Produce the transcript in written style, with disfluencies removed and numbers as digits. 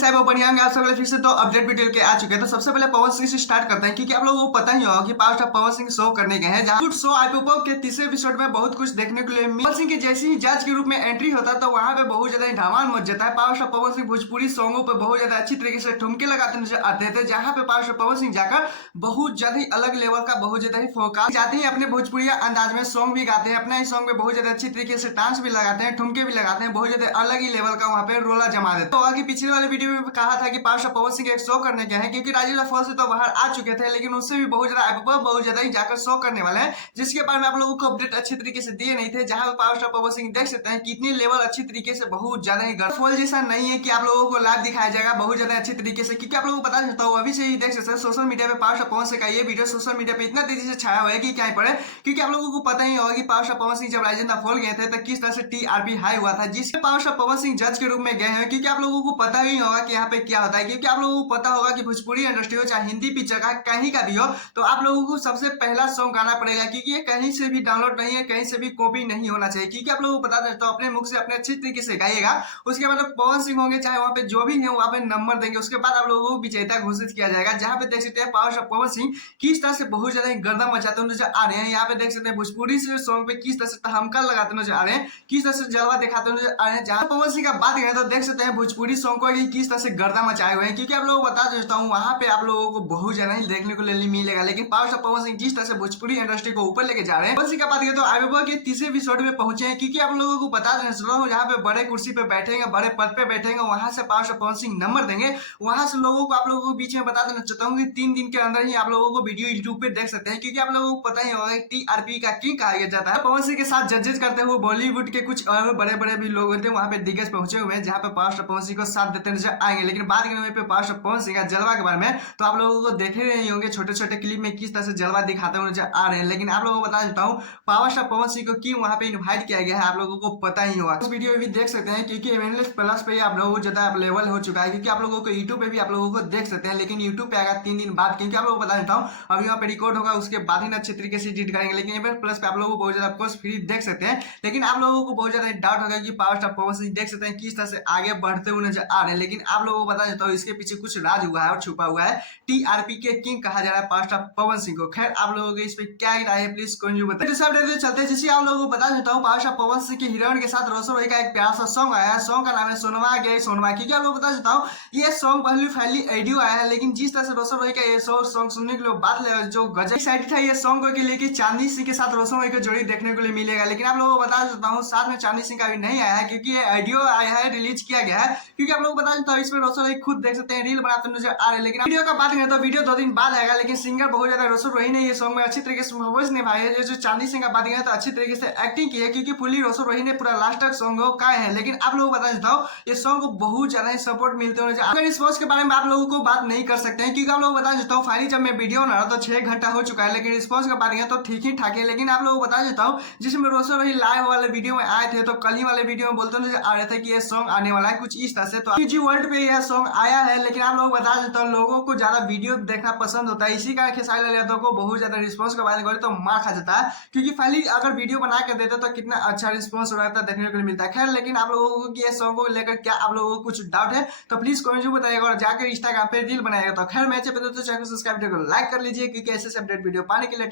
साहब वो बढ़िया होंगे। आप सब फिर से तो अपडेट वीडियो के आ चुके हैं। तो सबसे पहले पवन सिंह से स्टार्ट करते हैं, क्योंकि आप लोगों को पता ही होगा कि power star Pawan Singh show करने गए हैं, जहां शो आईपीओ के तीसरे एपिसोड में बहुत कुछ देखने को मिला। पवन सिंह के जैसे ही जज के रूप में एंट्री होता है तो वहां पे बहुत ज्यादा धमाल मच जाता है। पावर स्टार पवन सिंह भोजपुरी सॉन्गों पर बहुत ज्यादा अच्छी तरीके से ठुमके लगाते नजर आते थे, जहां पे पावर स्टार पवन सिंह जाकर बहुत ज्यादा ही अलग लेवल का बहुत ज्यादा ही फोकस जाते हैं, अपने भोजपुरी अंदाज में सॉन्ग भी गाते हैं, अपना ही सॉन्ग में बहुत ज्यादा अच्छी तरीके से डांस भी लगाते हैं, ठुमके भी लगाते हैं, बहुत ज्यादा अलग ही लेवल का वहां पे रोला जमा देते हैं। तो पिछले वाले वीडियो में कहा था कि पावर स्टार पवन सिंह एक शो करने गए हैं, क्योंकि राजीव फॉल से तो बाहर आ चुके थे, लेकिन उससे भी बहुत ज्यादा ही जाकर शो करने वाले हैं, जिसके बारे में आप लोगों को अपडेट अच्छे तरीके से दिए नहीं थे। जहां पावर स्टार पवन सिंह देख सकते हैं कितनी लेवल अच्छी तरीके से बहुत ज्यादा ही फॉल जैसा नहीं है कि आप लोगों को लाइव दिखाया जाएगा बहुत ज्यादा अच्छी तरीके से, क्योंकि आप लोगों को पता चलता हूँ अभी से ही देख सकते हैं सोशल मीडिया पे पावर स्टार पवन सिंह का ये वीडियो सोशल मीडिया पे इतना तेजी से छाया हुआ है कि क्या ही पड़े। क्योंकि आप लोगों को पता ही होगा कि पावर स्टार पवन सिंह जब राजेंद्र फॉल गए थे तो किस तरह से टीआरपी हाई हुआ था, जिससे पावर स्टार पवन सिंह जज के रूप में गए हैं। क्योंकि आप लोगों को पता ही होगा कि यहाँ पे क्या होता है, क्योंकि आप लोगों को पता होगा कि भोजपुरी इंडस्ट्री हो चाहे हिंदी पिक्चर का कहीं का भी हो, तो आप लोगों को सबसे पहला सॉन्ग गाना पड़ेगा, क्योंकि ये कहीं से भी डाउनलोड नहीं है, कहीं से भी कॉपी नहीं होना चाहिए। क्योंकि आप लोगों को पता चलता है अपने मुख से अपने अच्छी तरीके से गाइएगा, उसके बाद पवन सिंह होंगे चाहे वहाँ पे जो भी है वहाँ पे नंबर देंगे, उसके बाद आप लोगों को विजेता घोषित किया जाएगा। जहाँ पे देख सकते हैं पावर स्टार पवन सिंह किस तरह से बहुत ज्यादा गर्दा मचाते हुए नजर आ रहे हैं। यहाँ पे देख सकते हैं भोजपुरी से सॉन्ग पे किस तरह से तहमका लगाते नजर आ रहे हैं, किस तरह से जलवा दिखाते नजर आ रहे हैं। जहाँ पवन सिंह का बात करें तो देख सकते हैं भोजपुरी सॉन्ग को किस तरह से गर्दा मचाए हुए हैं। क्योंकि आप लोगों को बता देता हूँ वहाँ पे आप लोगों को बहुत ज्यादा ही देखने को मिलेगा, लेकिन पावर स्टार पवन सिंह जिस तरह से भोजपुरी इंडस्ट्री को ऊपर लेके जा रहे हैं। पवन सिंह का बात करें तो आईबीओ के तीसरे एपिसोड में पहुंचे हैं, क्योंकि आप लोगों को बता देना चाहता हूँ जहाँ पे बड़े कुर्सी पे बैठेंगे, बड़े पद पे बैठेंगे, वहां से power star Pawan Singh number देंगे। वहां से लोगों को आप लोगों को बीच में बता देना चाहता हूँ कि 3 दिन के अंदर ही आप लोगों को वीडियो यूट्यूब पे देख सकते हैं। क्योंकि आप लोगों को पता ही होगा टीआरपी का किंग कहा जाता है। पवन सिंह के साथ जजेस करते हुए बॉलीवुड के कुछ और बड़े बड़े भी लोग होते हैं वहां पे दिग्गज पहुंचे हुए हैं, जहाँ पे पावर स्टार पवन सिंह को साथ देते नजर आएंगे। लेकिन बात करें वहीं पे पावर स्टार पवन सिंह का जलवा के बारे में, तो आप लोगों को देखे नहीं होंगे छोटे छोटे क्लिप में किस तरह से जलवा दिखाते हुए नजर आ रहे हैं। लेकिन आप लोगों को बता देता हूँ पावर स्टार पवन सिंह को क्यों वहां पे इन्वाइट किया गया है, आप लोगों को पता ही होगा। इस वीडियो में भी देख सकते हैं, क्योंकि एमएनएस प्लस पे आप लोगों को ज्यादा अवेलेबल हो चुका है। क्योंकि आप लोगों को यूट्यूब पे भी आप लोगों को देख सकते हैं, लेकिन यूट्यूब पे आएगा 3 दिन बाद। क्योंकि आप लोगों को बता देता हूँ अभी वहाँ पे रिकॉर्ड होगा, उसके बाद ही अच्छे तरीके से एडिट करेंगे। लेकिन एमएनएस प्लस पे आप लोगों को बहुत ज्यादा ऑफकोर्स फ्री देख सकते हैं। लेकिन आप लोगों को बहुत ज्यादा डाउट होगा कि पावर स्टार पवन सिंह देख सकते हैं किस तरह से आगे बढ़ते हुए नजर आ रहे हैं। लेकिन आप लोगों को बता देता हूँ इसके पीछे कुछ राज हुआ है और छुपा हुआ है। टीआरपी के किंग कहा जा रहा है पावर स्टार पवन सिंह को। खैर आप लोगों को इस पे क्या राय है प्लीज कमेंट में बताइए। चलते हैं जिसे आप लोगों को बता देता हूँ पावर स्टार पवन सिंह की हीरोइन के साथ रोशन रोही का एक प्यारा सा सॉन्ग आया है। सॉन्ग का नाम है सोनवा गया सोनवा। क्योंकि आप लोग बता देता हूँ ये सॉन्ग पहली ऑडियो आया है, लेकिन जिस तरह से रोशन रोही का ये सॉन्ग सुनने के लिए बात ले जो गजब एक्साइटेड है ये सॉन्ग को लेके चांदनी सिंह के साथ रोशन रोही को जोड़ी देखने को मिलेगा। लेकिन आप लोगों को बता देता हूँ साथ में चांदनी सिंह का भी नहीं आया है, क्योंकि ये ऑडियो आया है रिलीज किया गया है। क्योंकि आप लोग बता देता हूँ इसमें रोशन रोही खुद देख सकते हैं रील बनाते नजर आ रहे हैं। लेकिन वीडियो का बात करें तो वीडियो 2 दिन बाद आएगा, लेकिन सिंगर बहुत ज्यादा रोशन रोही ने ये सॉन्ग में अच्छी तरीके से परफॉर्मेंस निभाई है। जो चांदनी सिंह का बात करें तो अच्छी तरीके से एक्टिंग की है, क्योंकि फुली रोशन रोही ने पूरा लास्ट तक सॉन्ग को गाए हैं। लेकिन आप लोगों को बता देता हूँ ये सॉन्ग को बहुत ज्यादा सपोर्ट मिलते हुए अगर रिस्पॉन्स के बारे में आप लोगों को बात नहीं कर सकते हैं। क्योंकि आप लोगों को बता देता हूँ फाइनली जब मैं वीडियो बना रहा तो 6 घंटा हो चुका है, लेकिन रिस्पॉन्स का बात करें तो ठीक ही ठाक है। लेकिन आप लोगों को बता देता हूँ जिसमें रोशन रोही लाइव वाले वीडियो में आए थे, तो कल ही वाले वीडियो में बोलते नजर आ रहे थे कि ये सॉन्ग आने वाला है कुछ इस तरह से। तो जी वर्ल्ड पे यह सॉन्ग आया है। लेकिन आप लोग बता देता हूँ लोगों को ज्यादा वीडियो देखना पसंद होता है, इसी कारण खेसारी लाल यादव को बहुत ज्यादा रिस्पॉन्स के बारे में तो मार खा जाता है। क्योंकि फाइनली अगर वीडियो बना कर देते तो कितना अच्छा रिस्पॉन्स रहता देखने को मिलता है। खैर लेकिन आप लोगों को ये सॉन्ग को लेकर क्या आप लोगों को कुछ डाउट है तो प्लीज कमेंट में बताइएगा, और जाकर इंस्टाग्राम पे रील बनाएगा। तो खैर मैच पे तो चैनल को सब्सक्राइब कर लाइक कर लीजिए, क्योंकि ऐसे अपडेट वीडियो पाने के लिए